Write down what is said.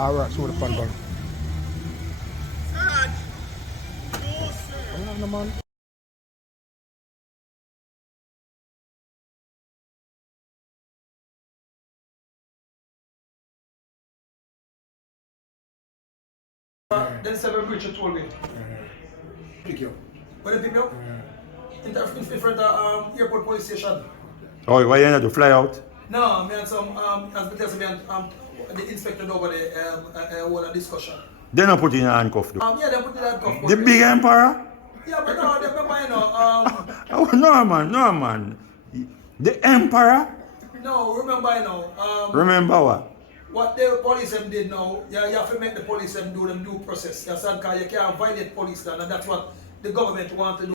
Alright, so the pan gun. No, man. Then seven preacher told me. Pick you up. When they pick me up? In front of airport police station. Oh, why you not to fly out? No, me and some as because me and the inspector over there hold a discussion. They not put you in a handcuff though. Yeah, they put it in handcuff. The big emperor? Yeah, but no, they remember, you know, Oh, no man. The emperor? no, remember, you know, Remember what? what the police them did now, you have to make the police them do them due process. You understand? Because you can't violate police then, and that's what the government want to do.